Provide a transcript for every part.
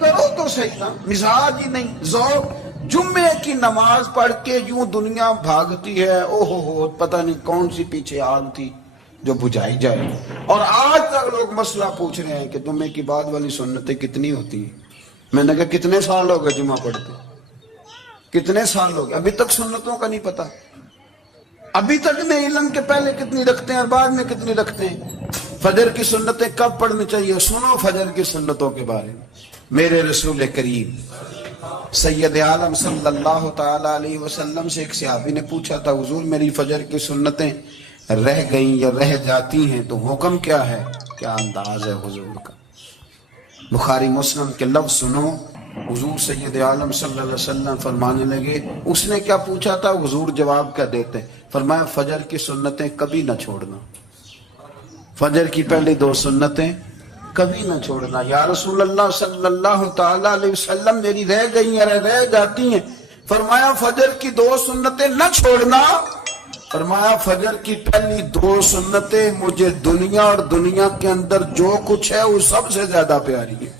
کرو تو صحیح نا، مزاج ہی نہیں، ذوق۔ جمعے کی نماز پڑھ کے یوں دنیا بھاگتی ہے، او ہو پتہ نہیں کون سی پیچھے آگ تھی جو بجھائی جائے۔ اور آج تک لوگ مسئلہ پوچھ رہے ہیں کہ جمعے کی بعد والی سنتیں کتنی ہوتی ہیں۔ میں نے کہا کتنے سال ہو گئے جمعہ پڑھتے، کتنے سال ہو گئے، ابھی تک سنتوں کا نہیں پتا، ابھی تک نہیں علم کے پہلے کتنی رکھتے ہیں اور بعد میں کتنی رکھتے ہیں۔ فجر کی سنتیں کب پڑھنی چاہیے، سنو فجر کی سنتوں کے بارے میں۔ میرے رسول کریم سید عالم صلی اللہ تعالی علیہ وسلم سے ایک صحابی نے پوچھا تھا، حضور میری فجر کی سنتیں رہ گئیں یا رہ جاتی ہیں تو حکم کیا ہے؟ کیا انداز ہے حضور کا، بخاری مسلم کے لفظ سنو۔ حضور سید عالم صلی اللہ علیہ وسلم فرمانے لگے، اس نے کیا پوچھا تھا، حضور جواب کیا دیتے؟ فرمایا فجر کی سنتیں کبھی نہ چھوڑنا، فجر کی پہلی 2 سنتیں کبھی نہ چھوڑنا۔ یا رسول اللہ صلی اللہ تعالی علیہ وسلم میری رہ گئی ہیں، رہ جاتی ہیں۔ فرمایا فجر کی 2 سنتیں نہ چھوڑنا، فرمایا فجر کی پہلی 2 سنتیں مجھے دنیا اور دنیا کے اندر جو کچھ ہے وہ سب سے زیادہ پیاری ہے۔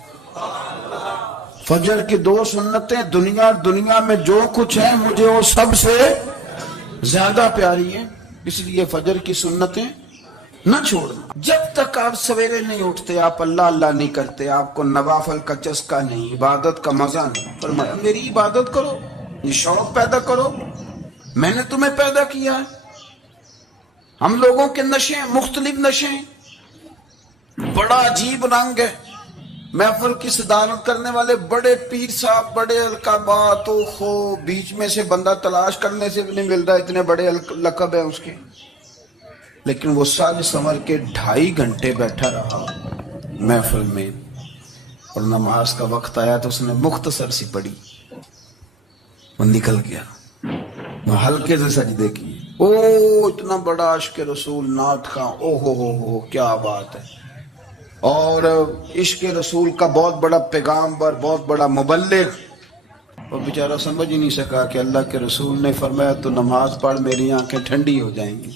فجر کی 2 سنتیں دنیا اور دنیا میں جو کچھ ہے مجھے وہ سب سے زیادہ پیاری ہیں، اس لیے فجر کی سنتیں نہ چھوڑنا۔ جب تک آپ سویرے نہیں اٹھتے آپ اللہ اللہ نہیں کرتے، آپ کو نوافل کا چسکا نہیں، عبادت کا مزہ نہیں۔ فرمایا میری عبادت کرو، یہ شوق پیدا کرو، میں نے تمہیں پیدا کیا ہے۔ ہم لوگوں کے نشے مختلف نشے ہیں، بڑا عجیب رنگ ہے۔ محفل کی صدارت کرنے والے بڑے پیر صاحب، بڑے القابات، خو بیچ میں سے بندہ تلاش کرنے سے بھی نہیں مل رہا، اتنے بڑے لقب ہیں اس کے، لیکن وہ سال سنور کے 2.5 گھنٹے بیٹھا رہا محفل میں، اور نماز کا وقت آیا تو اس نے مختصر سی پڑھی، وہ نکل گیا، وہ ہلکے سے سجدے کیے۔ او اتنا بڑا عشق رسول نعت خواں، او ہو کیا بات ہے، اور عشق رسول کا بہت بڑا پیغامبر، بہت بڑا مبلغ، وہ بیچارہ سمجھ ہی نہیں سکا کہ اللہ کے رسول نے فرمایا تو نماز پڑھ میری آنکھیں ٹھنڈی ہو جائیں گی۔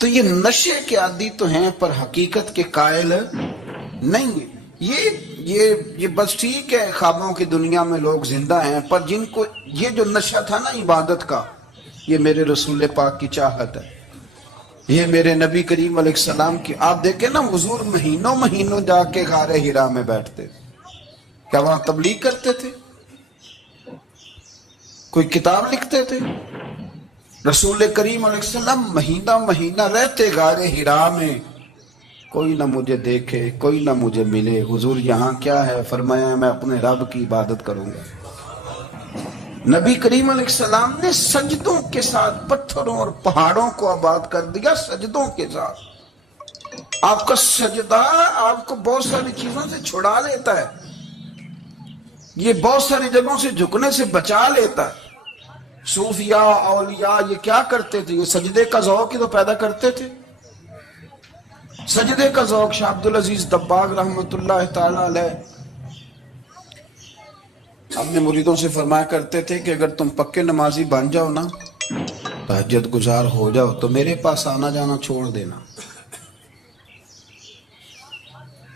تو یہ نشے کے عادی تو ہیں پر حقیقت کے قائل نہیں ہیں۔ یہ بس ٹھیک ہے خوابوں کی دنیا میں لوگ زندہ ہیں، پر جن کو یہ جو نشہ تھا نا عبادت کا، یہ میرے رسول پاک کی چاہت ہے، یہ میرے نبی کریم علیہ السلام کی۔ آپ دیکھیں نا حضور مہینوں جا کے غار حرا میں بیٹھتے تھے، کیا وہاں تبلیغ کرتے تھے، کوئی کتاب لکھتے تھے؟ رسول کریم علیہ السلام مہینہ رہتے غار حرا میں، کوئی نہ مجھے دیکھے، کوئی نہ مجھے ملے، حضور یہاں کیا ہے؟ فرمایا میں اپنے رب کی عبادت کروں گا۔ نبی کریم علیہ السلام نے سجدوں کے ساتھ پتھروں اور پہاڑوں کو آباد کر دیا، سجدوں کے ساتھ۔ آپ کا سجدہ آپ کو بہت ساری چیزوں سے چھڑا لیتا ہے، یہ بہت ساری جگہوں سے جھکنے سے بچا لیتا ہے۔ صوفیاء اولیاء یہ کیا کرتے تھے؟ یہ سجدے کا ذوق ہی تو پیدا کرتے تھے، سجدے کا ذوق۔ شاہ عبدالعزیز دباغ رحمۃ اللہ تعالی علیہ اپنے مریدوں سے فرمایا کرتے تھے کہ اگر تم پکے نمازی بن جاؤ نا، تہجد گزار ہو جاؤ، تو میرے پاس آنا جانا چھوڑ دینا۔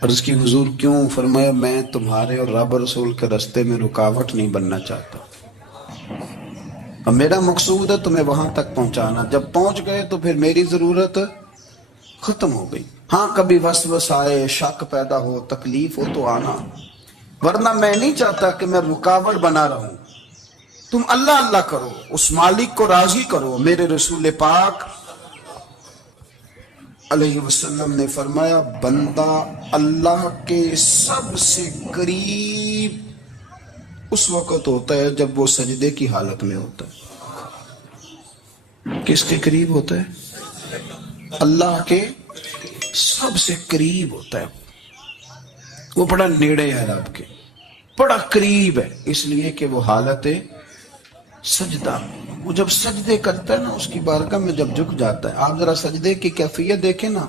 عرض کی حضور کیوں؟ فرمایا میں تمہارے اور رب رسول کے راستے میں رکاوٹ نہیں بننا چاہتا، اور میرا مقصود ہے تمہیں وہاں تک پہنچانا۔ جب پہنچ گئے تو پھر میری ضرورت ختم ہو گئی۔ ہاں کبھی وسوس آئے، شک پیدا ہو، تکلیف ہو تو آنا، ورنہ میں نہیں چاہتا کہ میں رکاوٹ بنا رہوں۔ تم اللہ اللہ کرو، اس مالک کو راضی کرو۔ میرے رسول پاک علیہ وسلم نے فرمایا بندہ اللہ کے سب سے قریب اس وقت ہوتا ہے جب وہ سجدے کی حالت میں ہوتا ہے۔ کس کے قریب ہوتا ہے؟ اللہ کے سب سے قریب ہوتا ہے، وہ بڑا نیڑے ہے رب کے، بڑا قریب ہے، اس لیے کہ وہ حالت سجدہ، وہ جب سجدے کرتا ہے نا اس کی بارگاہ میں جب جھک جاتا ہے۔ آپ ذرا سجدے کی کیفیت دیکھیں نا،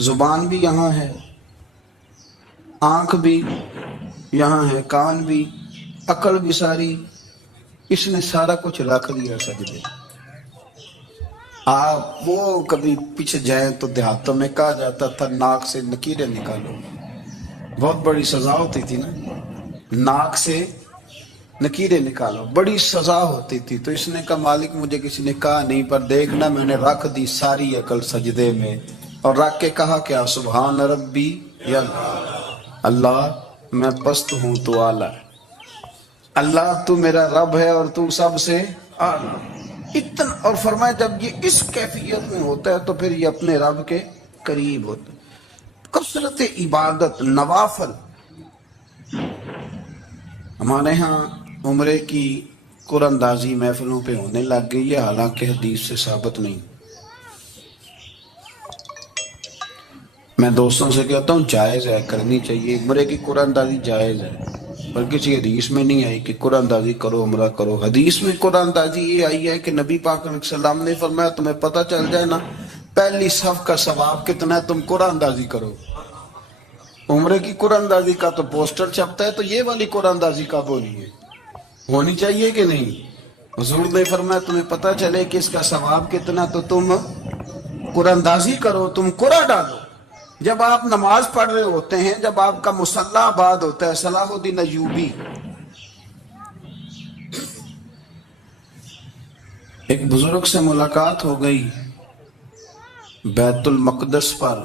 زبان بھی یہاں ہے، آنکھ بھی یہاں ہے، کان بھی، عقل بھی ساری، اس نے سارا کچھ رکھ دیا سجدے۔ آپ وہ کبھی پیچھے جائیں تو دیہاتوں میں کہا جاتا تھا ناک سے نکیریں نکالو، بہت بڑی سزا ہوتی تھی نا، ناک سے نکیرے نکالو، بڑی سزا ہوتی تھی. تو اس نے کہا مالک مجھے کسی نے کہا نہیں، پر دیکھنا میں نے رکھ دی ساری عقل سجدے میں، اور رکھ کے کہا کیا، سبحان ربی یا اللہ میں پست ہوں تو اعلیٰ، اللہ تو میرا رب ہے اور تو سب سے اعلیٰ. اتنا، اور فرمایا جب یہ اس کیفیت میں ہوتا ہے تو پھر یہ اپنے رب کے قریب ہوتا ہے. کثرت عبادت، نوافل. ہمارے ہاں عمرے کی قرآن اندازی محفلوں پہ ہونے لگ گئی ہے، حالانکہ حدیث سے ثابت نہیں. میں دوستوں سے کہتا ہوں جائز ہے، کرنی چاہیے، عمرے کی قرآن اندازی جائز ہے، پر کسی حدیث میں نہیں آئی کہ قرآن اندازی کرو عمرہ کرو. حدیث میں قرآن اندازی یہ آئی ہے کہ نبی پاک علیہ السلام نے فرمایا تمہیں پتہ چل جائے نا پہلی صف کا ثواب کتنا ہے، تم قرآن اندازی کرو. عمرے کی قرآن اندازی کا تو پوسٹر چھپتا ہے، تو یہ والی قرآن اندازی کب ہونی ہے؟ ہونی چاہیے کہ نہیں؟ حضور نے فرمایا تمہیں پتہ چلے کہ اس کا ثواب کتنا تو تم قرآن اندازی کرو، تم قرآن ڈالو. جب آپ نماز پڑھ رہے ہوتے ہیں، جب آپ کا مصلی آباد ہوتا ہے، صلاح الدین ایوبی ایک بزرگ سے ملاقات ہو گئی، بیت المقدس پر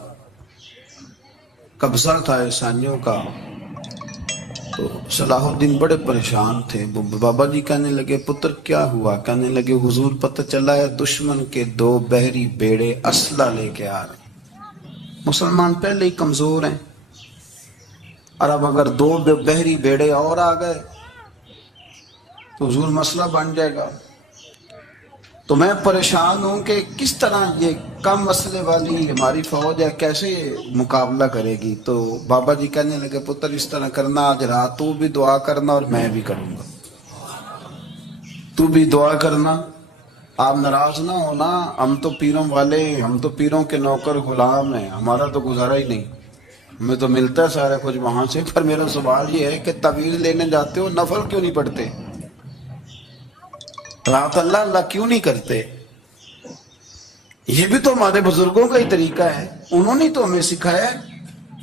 قبضہ تھا عیسائیوں کا. تو صلاح الدین بڑے پریشان تھے. بابا جی کہنے لگے پتر کیا ہوا؟ کہنے لگے حضور پتہ چلا ہے دشمن کے 2 بحری بیڑے اسلحہ لے کے آ رہے. مسلمان پہلے ہی کمزور ہیں، اور اب اگر 2 بحری بیڑے اور آ گئے تو حضور مسئلہ بن جائے گا. تو میں پریشان ہوں کہ کس طرح یہ کم مسئلے والی ہماری فوج ہے کیسے مقابلہ کرے گی. تو بابا جی کہنے لگے پتر اس طرح کرنا، آج رات تو بھی دعا کرنا اور میں بھی کروں گا. تو بھی دعا کرنا، آپ ناراض نہ ہونا، ہم تو پیروں والے، ہم تو پیروں کے نوکر غلام ہیں، ہمارا تو گزارا ہی نہیں، ہمیں تو ملتا ہے سارا کچھ وہاں سے. پر میرا سوال یہ ہے کہ تعویذ لینے جاتے ہو نفل کیوں نہیں پڑھتے؟ رات اللہ اللہ کیوں نہیں کرتے؟ یہ بھی تو ہمارے بزرگوں کا ہی طریقہ ہے، انہوں نے تو ہمیں سکھایا ہے.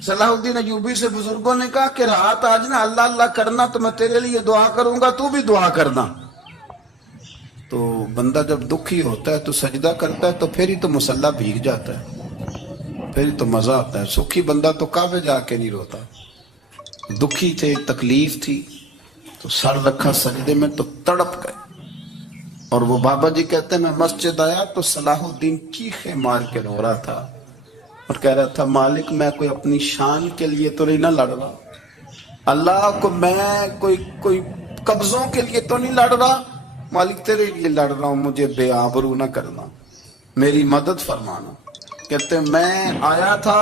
صلاح الدین ایوبی سے بزرگوں نے کہا کہ رات آج نا اللہ اللہ کرنا، تو میں تیرے لیے دعا کروں گا، تو بھی دعا کرنا. تو بندہ جب دکھی ہوتا ہے تو سجدہ کرتا ہے، تو پھر ہی تو مصلی بھیگ جاتا ہے، پھر ہی تو مزہ آتا ہے. سکھی بندہ تو کعبے جا کے نہیں روتا. دکھی تھے، تکلیف تھی، تو سر رکھا سجدے میں تو تڑپ گئے. اور وہ بابا جی کہتے ہیں میں مسجد آیا تو صلاح الدین چیخے مار کے رو رہا تھا اور کہہ رہا تھا مالک میں کوئی اپنی شان کے لیے تو نہیں نہ لڑ رہا، اللہ کو میں کوئی قبضوں کے لیے تو نہیں لڑ رہا، مالک تیرے لیے لڑ رہا ہوں، مجھے بے آبرو نہ کرنا، میری مدد فرمانا. کہتے ہیں میں آیا تھا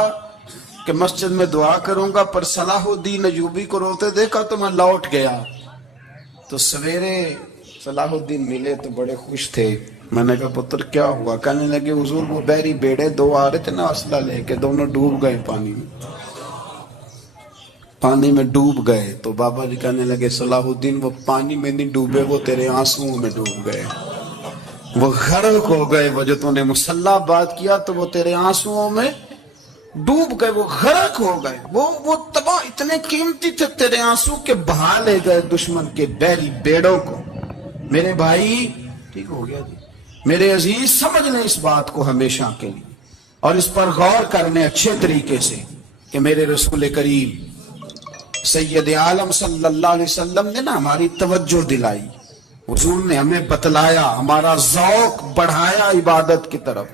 کہ مسجد میں دعا کروں گا، پر صلاح الدین ایوبی کو روتے دیکھا تو میں لوٹ گیا. تو سویرے صلاح الدین ملے تو بڑے خوش تھے. میں نے کہا پتر کیا ہوا؟ کہنے لگے حضور وہ بحری بیڑے 2 آ رہے تھے نا اسلحہ لے کے، دونوں ڈوب گئے پانی میں ڈوب گئے. تو بابا جی کہنے لگے صلاح الدین وہ پانی میں نہیں ڈوبے، وہ تیرے آنسوؤں میں ڈوب گئے، وہ غرق ہو گئے. وہ جو تو نے مصلی بات کیا تو وہ تیرے آنسوؤں میں ڈوب گئے، وہ غرق ہو گئے، وہ تباہ اتنے قیمتی تھے تیرے آنسو کے بہا لے گئے دشمن کے بحری بیڑوں کو. میرے بھائی ٹھیک ہو گیا جی، میرے عزیز سمجھ لیں اس بات کو ہمیشہ کے لیے، اور اس پر غور کرنے اچھے طریقے سے کہ میرے رسول کریم سید عالم صلی اللہ علیہ وسلم نے نا ہماری توجہ دلائی، حضور نے ہمیں بتلایا، ہمارا ذوق بڑھایا عبادت کی طرف.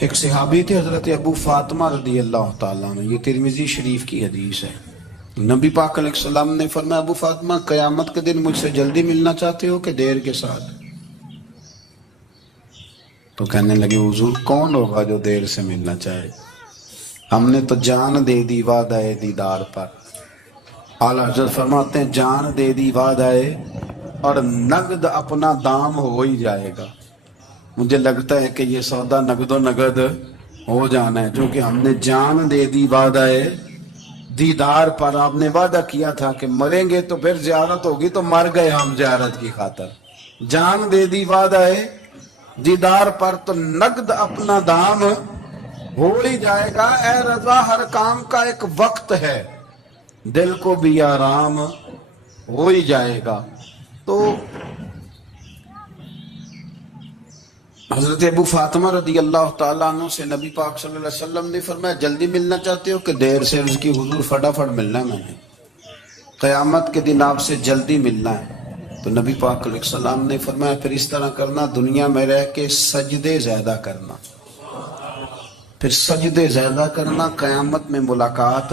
ایک صحابی تھے حضرت ابو فاطمہ رضی اللہ تعالیٰ عنہ، یہ ترمذی شریف کی حدیث ہے. نبی پاک علیہ السلام نے فرمایا ابو فاطمہ قیامت کے دن مجھ سے جلدی ملنا چاہتے ہو کہ دیر کے ساتھ؟ تو کہنے لگے حضور کون ہوگا جو دیر سے ملنا چاہے، ہم نے تو جان دے دی وعدہ دیدار پر. اعلیٰ حضرت فرماتے ہیں جان دے دی وعدہ اور نقد اپنا دام ہو ہی جائے گا. مجھے لگتا ہے کہ یہ سودا نقد و نقد ہو جانا ہے، کیونکہ ہم نے جان دے دی وعدہ دیدار پر. آپ نے وعدہ کیا تھا کہ مریں گے تو پھر زیارت ہوگی، تو مر گئے ہم زیارت کی خاطر. جان دے دی وعدہ دیدار پر، تو نقد اپنا دام ہو ہی جائے گا اے رضا، ہر کام کا ایک وقت ہے، دل کو بھی آرام ہو ہی جائے گا۔ تو حضرت ابو فاطمہ رضی اللہ تعالیٰ عنہ سے نبی پاک صلی اللہ علیہ وسلم نے فرمایا جلدی ملنا چاہتے ہو کہ دیر سے؟ اس کی حضور فٹافٹ ملنا ہے، میں نے قیامت کے دن آپ سے جلدی ملنا ہے۔ تو نبی پاک علیہ السلام نے فرمایا پھر اس طرح کرنا، دنیا میں رہ کے سجدے زیادہ کرنا، پھر سجدے زیادہ کرنا، قیامت میں ملاقات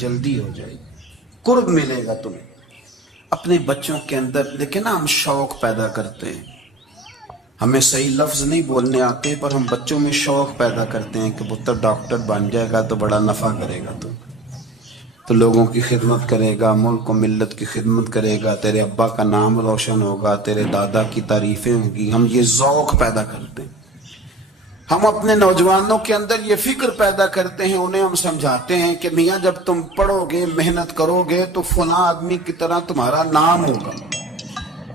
جلدی ہو جائے گی، قرب ملے گا تمہیں۔ اپنے بچوں کے اندر دیکھیں نا، ہم شوق پیدا کرتے ہیں، ہمیں صحیح لفظ نہیں بولنے آتے پر ہم بچوں میں شوق پیدا کرتے ہیں کہ پتر ڈاکٹر بن جائے گا تو بڑا نفع کرے گا، تو لوگوں کی خدمت کرے گا، ملک و ملت کی خدمت کرے گا، تیرے ابا کا نام روشن ہوگا، تیرے دادا کی تعریفیں ہوں گی۔ ہم یہ ذوق پیدا کرتے ہیں، ہم اپنے نوجوانوں کے اندر یہ فکر پیدا کرتے ہیں، انہیں ہم سمجھاتے ہیں کہ میاں جب تم پڑھو گے، محنت کرو گے تو فلاں آدمی کی طرح تمہارا نام ہوگا۔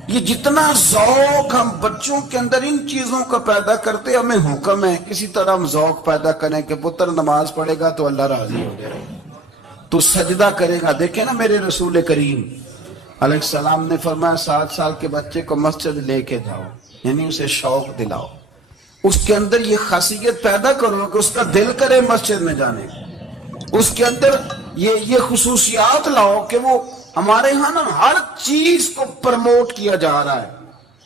یہ جتنا ذوق ہم بچوں کے اندر ان چیزوں کا پیدا کرتے، ہمیں حکم ہے کسی طرح ہم ذوق پیدا کریں کہ پتر نماز پڑھے گا تو اللہ راضی ہو جائے گا، تو سجدہ کرے گا۔ دیکھیں نا میرے رسول کریم علیہ السلام نے فرمایا 7 سال کے بچے کو مسجد لے کے جاؤ، یعنی اسے شوق دلاؤ، اس کے اندر یہ خاصیت پیدا کرو کہ اس کا دل کرے مسجد میں جانے کا، اس کے اندر یہ خصوصیات لاؤ کہ وہ ہمارے ہاں نا ہر چیز کو پرموٹ کیا جا رہا ہے،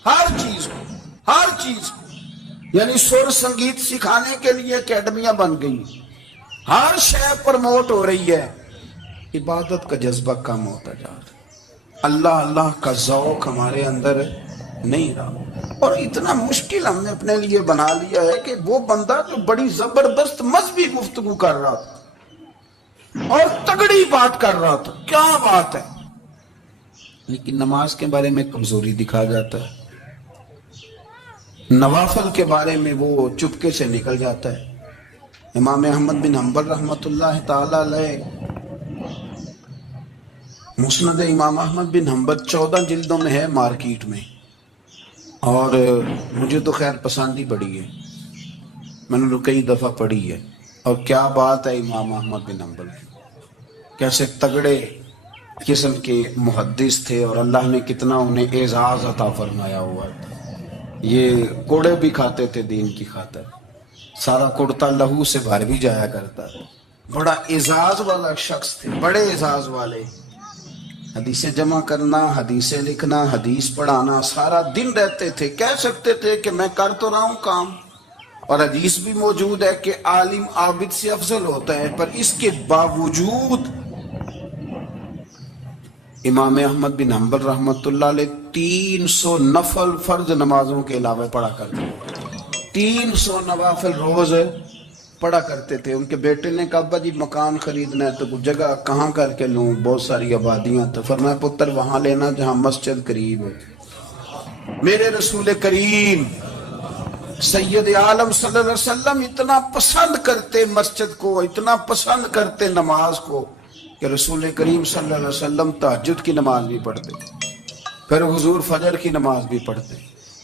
ہر چیز کو، یعنی سر سنگیت سکھانے کے لیے اکیڈمیاں بن گئی، ہر شے پرموٹ ہو رہی ہے، عبادت کا جذبہ کم ہوتا جا رہا ہے، اللہ کا ذوق ہمارے اندر نہیں رہا، اور اتنا مشکل ہم نے اپنے لیے بنا لیا ہے کہ وہ بندہ جو بڑی زبردست مذہبی گفتگو کر رہا تھا اور تگڑی بات کر رہا تھا، کیا بات ہے، لیکن نماز کے بارے میں کمزوری دکھا جاتا ہے، نوافل کے بارے میں وہ چپکے سے نکل جاتا ہے۔ امام احمد بن حنبل رحمۃ اللہ تعالی علیہ، مسند امام احمد بن حنبل 14 جلدوں میں ہے مارکیٹ میں، اور مجھے تو خیر پسند ہی بڑی ہے، میں نے کئی دفعہ پڑھی ہے، اور کیا بات ہے امام احمد بن حنبل کی، کیسے تگڑے قسم کے محدث تھے، اور اللہ نے کتنا انہیں اعزاز عطا فرمایا ہوا تھا، یہ کوڑے بھی کھاتے تھے دین کی خاطر، سارا کرتا لہو سے بھر بھی جایا کرتا تھا، بڑا اعزاز والا شخص تھے، بڑے اعزاز والے، حدیثیں جمع کرنا، حدیثیں لکھنا، حدیث پڑھانا، سارا دن رہتے تھے، کہہ سکتے تھے کہ میں کر تو رہا ہوں کام، اور حدیث بھی موجود ہے کہ عالم عابد سے افضل ہوتا ہے، پر اس کے باوجود امام احمد بن حنبل رحمۃ اللہ علیہ 300 نفل فرض نمازوں کے علاوہ پڑھا کرتے تھے، 300 نوافل روز پڑھا کرتے تھے۔ ان کے بیٹے نے کہا ابا جی مکان خریدنا ہے تو جگہ کہاں کر کے لوں، بہت ساری آبادیاں، تو فرمایا پتر وہاں لینا جہاں مسجد قریب ہے۔ میرے رسول کریم سید عالم صلی اللہ علیہ وسلم اتنا پسند کرتے مسجد کو، اتنا پسند کرتے نماز کو، کہ رسول کریم صلی اللہ علیہ وسلم تہجد کی نماز بھی پڑھتے، پھر حضور فجر کی نماز بھی پڑھتے،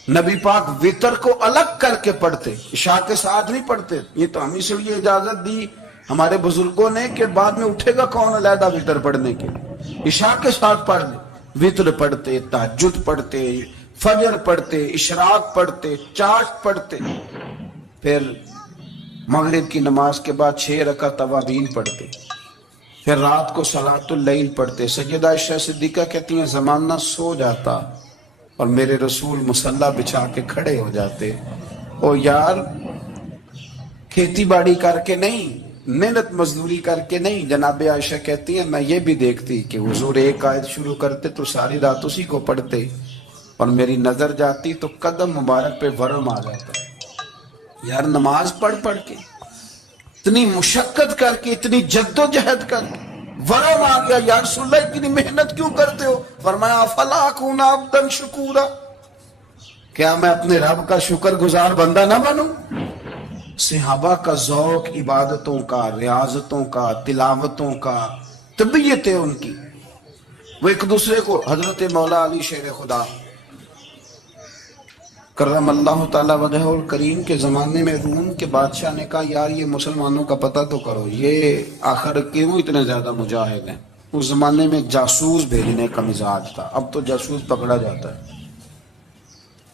نبی پاک وتر کو الگ کر کے پڑھتے، عشاء کے ساتھ نہیں پڑھتے، یہ تو ہم سے یہ اجازت دی ہمارے بزرگوں نے کہ بعد میں اٹھے گا کون علیحدہ وتر پڑھنے کے، عشاء کے ساتھ پڑھ لے، وتر پڑھتے، تہجد پڑھتے، فجر پڑھتے، اشراق پڑھتے، چاش پڑھتے، پھر مغرب کی نماز کے بعد 6 رکعت اوابین پڑھتے، پھر رات کو صلاۃ اللیل پڑھتے۔ سیدہ عائشہ صدیقہ کہتی ہیں زمانہ سو جاتا اور میرے رسول مصلی بچھا کے کھڑے ہو جاتے، او یار کھیتی باڑی کر کے نہیں، محنت مزدوری کر کے نہیں، جناب عائشہ کہتی ہیں میں یہ بھی دیکھتی کہ حضور ایک آیت شروع کرتے تو ساری رات اسی کو پڑھتے، اور میری نظر جاتی تو قدم مبارک پہ ورم آ جاتا، یار نماز پڑھ پڑھ کے اتنی مشقت کر کے، اتنی جد و جہد کر کے ورم آ گیا، یا رسول اللہ اتنی محنت کیوں کرتے ہو؟ فرمایا افلا اکون عبدا شکورا، کیا میں اپنے رب کا شکر گزار بندہ نہ بنوں؟ صحابہ کا ذوق عبادتوں کا، ریاضتوں کا، تلاوتوں کا، طبیعت ہے ان کی، وہ ایک دوسرے کو، حضرت مولا علی شیر خدا کرم اللہ تعالیٰ وجہ الکریم کے زمانے میں روم کے بادشاہ نے کہا یار یہ مسلمانوں کا پتہ تو کرو، یہ آخر کیوں اتنے زیادہ مجاہد ہیں۔ اس زمانے میں جاسوس بھیجنے کا مزاج تھا، اب تو جاسوس پکڑا جاتا ہے،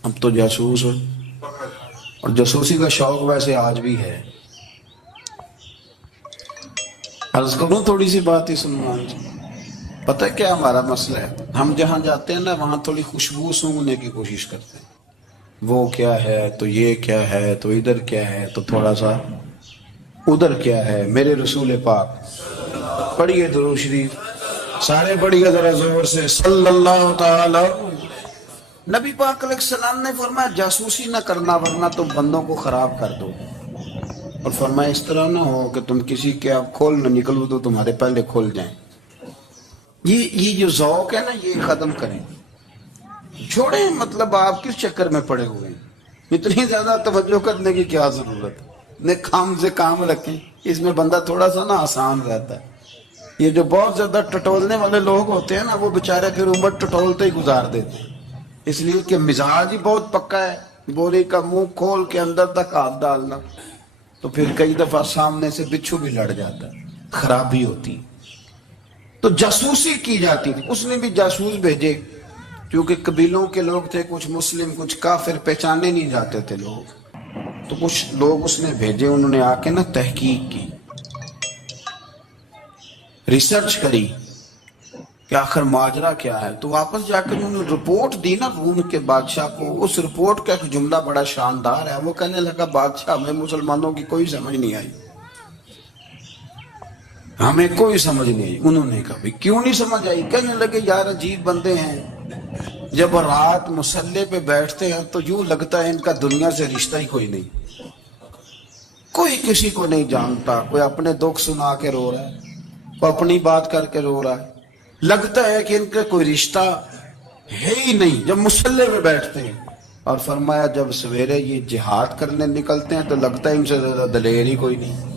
اب تو جاسوس اور جاسوسی کا شوق ویسے آج بھی ہے۔ عرض کروں تھوڑی سی بات ہی سلمان جی، پتہ ہے کیا ہمارا مسئلہ ہے؟ ہم جہاں جاتے ہیں نا وہاں تھوڑی خوشبو سونگنے کی کوشش کرتے ہیں، وہ کیا ہے تو یہ کیا ہے تو ادھر کیا ہے تو تھوڑا سا ادھر کیا ہے۔ میرے رسول پاک پڑھیے درود شریف، سارے پڑھیے ذرا زور سے، صلی اللہ تعالی۔ نبی پاک علیہ السلام نے فرمایا جاسوسی نہ کرنا ورنہ تم بندوں کو خراب کر دو، اور فرمایا اس طرح نہ ہو کہ تم کسی کے آپ کھول نہ نکلو تو تمہارے پہلے کھول جائیں۔ یہ جو ذوق ہے نا یہ ختم کریں، چھوڑیں، مطلب آپ کس چکر میں پڑے ہوئے ہیں، اتنی زیادہ توجہ کرنے کی کیا ضرورت ہے، نے کام سے کام رکھیں، اس میں بندہ تھوڑا سا نا آسان رہتا ہے۔ یہ جو بہت زیادہ ٹٹولنے والے لوگ ہوتے ہیں نا وہ بیچارے پھر عمر ٹٹولتے ہی گزار دیتے ہیں، اس لیے کہ مزاج ہی بہت پکا ہے، بوری کا منہ کھول کے اندر تک ہاتھ ڈالنا، تو پھر کئی دفعہ سامنے سے بچھو بھی لڑ جاتا ہے، خرابی ہوتی۔ تو جاسوسی کی جاتی تھی، اس نے بھی جاسوس بھیجے، کیونکہ قبیلوں کے لوگ تھے، کچھ مسلم کچھ کافر، پہچانے نہیں جاتے تھے لوگ، تو کچھ لوگ اس نے بھیجے، انہوں نے آ کے نا تحقیق کی، ریسرچ کری کہ آخر ماجرا کیا ہے، تو واپس جا کے انہوں نے رپورٹ دی نا روم کے بادشاہ کو۔ اس رپورٹ کا ایک جملہ بڑا شاندار ہے، وہ کہنے لگا بادشاہ ہمیں مسلمانوں کی کوئی سمجھ نہیں آئی، ہمیں کوئی سمجھ نہیں آئی۔ انہوں نے کہا بھئی کیوں نہیں سمجھ آئی؟ کہنے لگے یار عجیب بندے ہیں، جب رات مسلح پہ بیٹھتے ہیں تو یوں لگتا ہے ان کا دنیا سے رشتہ ہی کوئی نہیں، کوئی کسی کو نہیں جانتا، کوئی اپنے دکھ سنا کے رو رہا ہے، کوئی اپنی بات کر کے رو رہا ہے، لگتا ہے کہ ان کا کوئی رشتہ ہے ہی نہیں جب مسلح پہ بیٹھتے ہیں۔ اور فرمایا جب سویرے یہ جہاد کرنے نکلتے ہیں تو لگتا ہے ان سے زیادہ دلیر ہی کوئی نہیں۔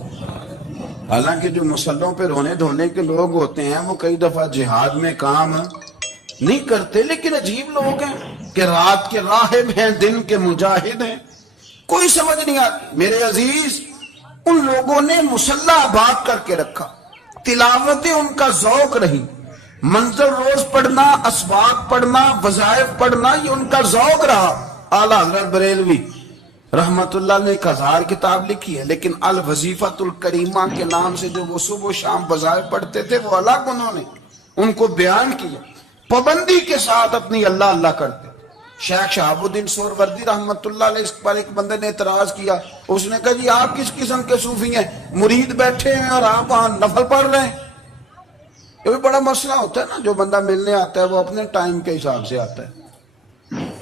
حالانکہ جو مسلحوں پہ رونے دھونے کے لوگ ہوتے ہیں وہ کئی دفعہ جہاد میں کام نہیں کرتے، لیکن عجیب لوگ ہیں کہ رات کے راہب ہیں، دن کے مجاہد ہیں، کوئی سمجھ نہیں آتی۔ میرے عزیز، ان لوگوں نے مسلح آباد کر کے رکھا، تلاوتیں ان کا ذوق رہی، منظر روز پڑھنا، اسباق پڑھنا، وظائف پڑھنا، یہ ان کا ذوق رہا۔ اعلیٰ حضرت بریلوی رحمت اللہ نے 1000 کتاب لکھی ہے، لیکن الوظیفۃ الکریمہ کے نام سے جو وہ صبح و شام وظائف پڑھتے تھے وہ الگ انہوں نے ان کو بیان کیا، پابندی کے ساتھ اپنی اللہ اللہ کرتے۔ شیخ شہاب الدین سہروردی رحمت اللہ علیہ اس پر ایک بندے نے اعتراض کیا، اس نے کہا جی آپ کس قسم کے صوفی ہیں، مرید بیٹھے ہیں اور آپ وہاں نفل پڑھ رہے ہیں۔ یہ بھی بڑا مسئلہ ہوتا ہے نا، جو بندہ ملنے آتا ہے وہ اپنے ٹائم کے حساب سے آتا ہے،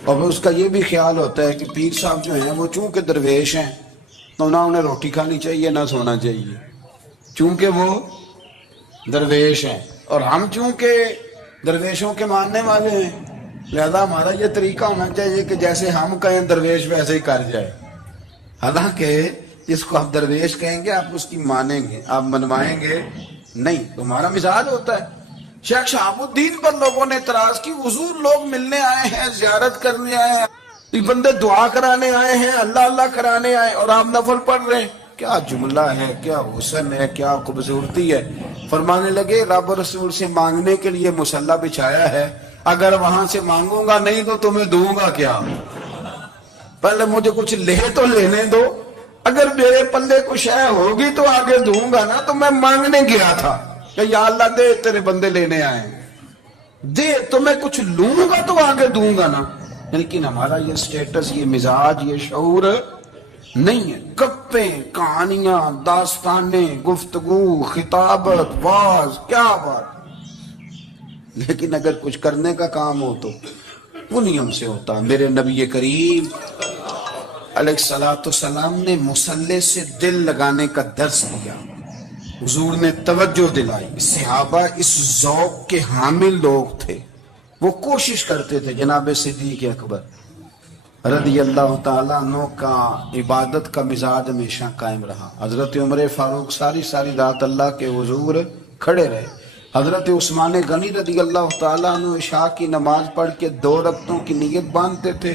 اور پھر اس کا یہ بھی خیال ہوتا ہے کہ پیر صاحب جو ہیں وہ چونکہ درویش ہیں تو نہ انہیں روٹی کھانی چاہیے نہ سونا چاہیے، چونکہ وہ درویش ہیں، اور ہم چونکہ درویشوں کے ماننے والے ہیں لہذا ہمارا یہ طریقہ ہونا چاہیے کہ جیسے ہم کہیں درویش ویسے ہی کر جائے۔ حالانکہ جس کو آپ درویش کہیں گے آپ اس کی مانیں گے، آپ منوائیں گے نہیں، تمہارا مزاج ہوتا ہے۔ شیخ شہاب الدین پر لوگوں نے اعتراض کی، حضور لوگ ملنے آئے ہیں، زیارت کرنے آئے ہیں، یہ بندے دعا کرانے آئے ہیں، اللہ اللہ کرانے آئے، اور آپ نفل پڑھ رہے ہیں، کیا جملہ ہے، کیا حسن ہے، کیا خوبصورتی ہے۔ فرمانے لگے رب رسول سے مانگنے کے لیے مصلی بچھایا ہے، اگر وہاں سے مانگوں گا نہیں تو تمہیں دوں گا کیا، پہلے مجھے کچھ لے تو لینے دو، اگر میرے پلے کچھ ہے ہوگی تو آگے دوں گا نا۔ تو میں مانگنے گیا تھا کہ یا اللہ دے، تیرے بندے لینے آئے ہیں، دے تو میں کچھ لوں گا تو آگے دوں گا نا۔ لیکن ہمارا یہ سٹیٹس، یہ مزاج، یہ شعور نہیں ہے۔ گپیں، کہانیاں، داستانیں، گفتگو، خطابت، واز، کیا بات، لیکن اگر کچھ کرنے کا کام ہو تو وہ نہیں ہم سے ہوتا۔ میرے نبی کریم علیہ السلام نے مصلی سے دل لگانے کا درس دیا، حضور نے توجہ دلائی، صحابہ اس ذوق کے حامل لوگ تھے، وہ کوشش کرتے تھے۔ جناب صدیق اکبر رضی اللہ تعالیٰ عنہ کا عبادت کا مزاج ہمیشہ قائم رہا۔ حضرت عمر فاروق ساری رات اللہ کے حضور کھڑے رہے۔ حضرت عثمان غنی رضی اللہ تعالیٰ عنہ عشاء کی نماز پڑھ کے 2 رکعتوں کی نیت باندھتے تھے،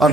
اور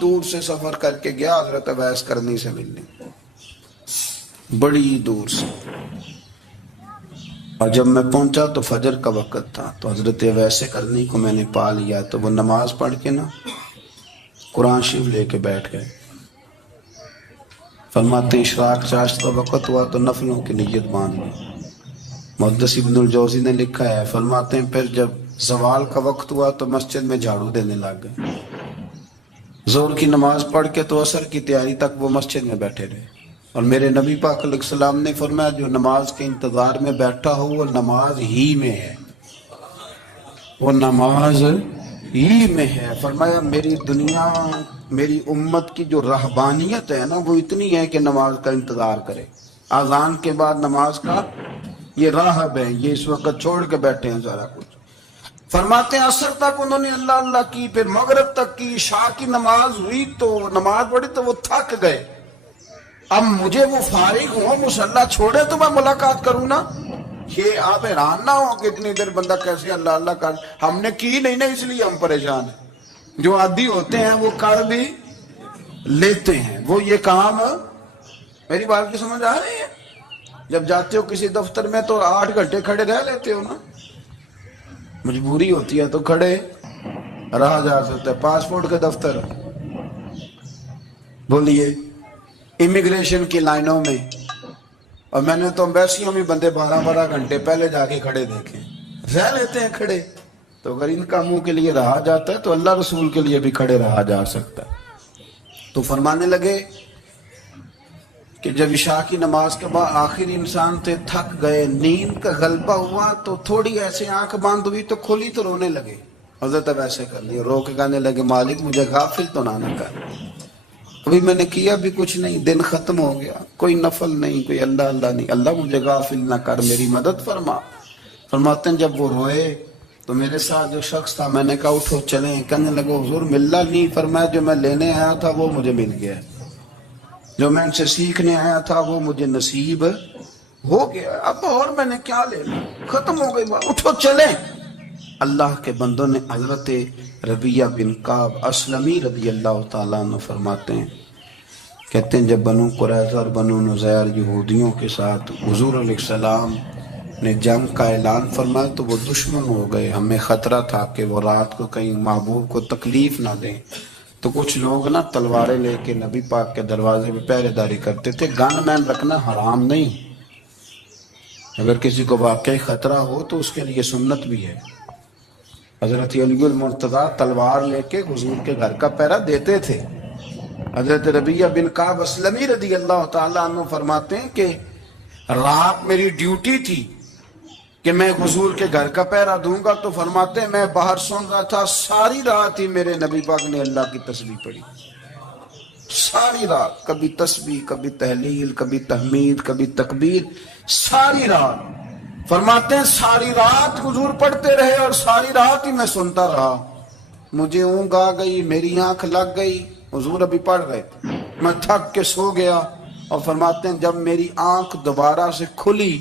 دور سے سفر کر کے گیا حضرت اویس کرنی سے ملنے، بڑی دور سے، اور جب میں پہنچا تو فجر کا وقت تھا، تو حضرت اویس کرنی کو میں نے پا لیا، تو وہ نماز پڑھ کے نا قرآن شریف لے کے بیٹھ گئے۔ فرماتے ہیں اشراق چاشت کا وقت ہوا تو نفلوں کی نیت باندھ لی۔ محدث ابن الجوزی نے لکھا ہے، فرماتے ہیں پھر جب زوال کا وقت ہوا تو مسجد میں جھاڑو دینے لگ گئے، ظہر کی نماز پڑھ کے تو عصر کی تیاری تک وہ مسجد میں بیٹھے رہے، اور میرے نبی پاک علیہ السلام نے فرمایا جو نماز کے انتظار میں بیٹھا ہو وہ نماز ہی میں ہے، وہ نماز ہی میں ہے۔ فرمایا میری دنیا، میری امت کی جو رہبانیت ہے نا وہ اتنی ہے کہ نماز کا انتظار کرے، اذان کے بعد نماز کا یہ راہب ہے، یہ اس وقت چھوڑ کے بیٹھے ہیں سارا کچھ۔ فرماتے ہیں عصر تک انہوں نے اللہ اللہ کی، پھر مغرب تک کی، عشاء کی نماز ہوئی تو نماز پڑھی تو وہ تھک گئے، اب مجھے وہ فارغ ہوں مصلی چھوڑے تو میں ملاقات کروں نا۔ یہ آپ حیران نہ ہو کہ اتنی دیر بندہ کیسے اللہ اللہ کر، ہم نے کی نہیں نا اس لیے ہم پریشان ہیں، جو عادی ہوتے ہیں وہ کر بھی لیتے ہیں، وہ یہ کام، میری بات کی سمجھ آ رہی ہے؟ جب جاتے ہو کسی دفتر میں تو 8 گھنٹے کھڑے رہ لیتے ہو نا، مجبوری ہوتی ہے تو کھڑے رہا جا سکتا ہے۔ پاسپورٹ کے دفتر بولیے، امیگریشن کی لائنوں میں، اور میں نے تو امبیسیوں میں بندے 12 گھنٹے پہلے جا کے کھڑے دیکھے، رہ لیتے ہیں کھڑے۔ تو اگر ان کاموں کے لیے رہا جاتا ہے تو اللہ رسول کے لیے بھی کھڑے رہا جا سکتا ہے۔ تو فرمانے لگے کہ جب عشاء کی نماز کے بعد آخر انسان تھے، تھک گئے، نیند کا غلبہ ہوا تو تھوڑی ایسے آنکھ بند ہوئی تو کھلی تو رونے لگے۔ حضرت اب ایسے کر لیا، رو کے کہنے لگے مالک مجھے غافل تو نہ کر، ابھی میں نے کیا بھی کچھ نہیں، دن ختم ہو گیا، کوئی نفل نہیں، کوئی اللہ اللہ نہیں، اللہ مجھے غافل نہ کر، میری مدد فرما۔ فرماتے ہیں جب وہ روئے تو میرے ساتھ جو شخص تھا میں نے کہا اٹھو چلیں، کہنے لگے حضور ملنا نہیں، فرمایا جو میں لینے آیا تھا وہ مجھے مل گیا، جو میں ان سے سیکھنے آیا تھا وہ مجھے نصیب ہو گیا، اب اور میں نے کیا لینا، ختم ہو گئی بات، اٹھو چلیں۔ اللہ کے بندوں نے حضرت ربیہ بن کعب اسلمی رضی اللہ تعالیٰ عنہ فرماتے ہیں، کہتے ہیں جب بنو قریظہ اور بنو نذیر یہودیوں کے ساتھ حضور علیہ السلام نے جنگ کا اعلان فرمایا تو وہ دشمن ہو گئے، ہمیں خطرہ تھا کہ وہ رات کو کہیں محبوب کو تکلیف نہ دیں، تو کچھ لوگ نا تلواریں لے کے نبی پاک کے دروازے پہ پہرے داری کرتے تھے۔ گن مین رکھنا حرام نہیں، اگر کسی کو واقعی خطرہ ہو تو اس کے لیے سنت بھی ہے۔ حضرت علی المرتضیٰ تلوار لے کے حضور کے گھر کا پہرا دیتے تھے۔ حضرت ربیہ بن کعب اسلمی رضی اللہ تعالیٰ عنہ فرماتے ہیں کہ رات میری ڈیوٹی تھی کہ میں حضور کے گھر کا پہرا دوں گا، تو فرماتے ہیں میں باہر سن رہا تھا، ساری رات ہی میرے نبی پاک نے اللہ کی تسبیح پڑھی، ساری رات، کبھی تسبیح، کبھی تحلیل، کبھی تحمید، کبھی تکبیر، ساری رات۔ فرماتے ہیں ساری رات حضور پڑھتے رہے اور ساری رات ہی میں سنتا رہا، مجھے اونگ آ گئی، میری آنکھ لگ گئی، حضور ابھی پڑھ رہے تھے، میں تھک کے سو گیا، اور فرماتے ہیں جب میری آنکھ دوبارہ سے کھلی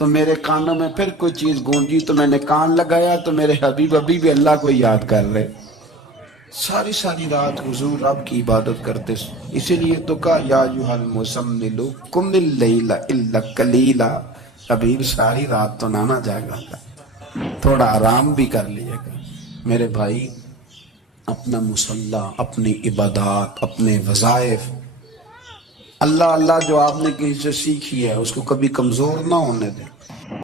تو میرے کانوں میں پھر کوئی چیز گونجی، تو میں نے کان لگایا تو میرے حبیب ابھی بھی اللہ کو یاد کر رہے، ساری رات حضور آپ کی عبادت کرتے، اسی لیے تو کہا یا ایھا المزمل قم اللیل الا قلیلا، حبیب ساری رات تو نہ جاگا گا، تھوڑا آرام بھی کر لیے گا۔ میرے بھائی اپنا مصلی، اپنی عبادات، اپنے وظائف، اللہ اللہ جو آپ نے کسی سے سیکھی ہے اس کو کبھی کمزور نہ ہونے دیں۔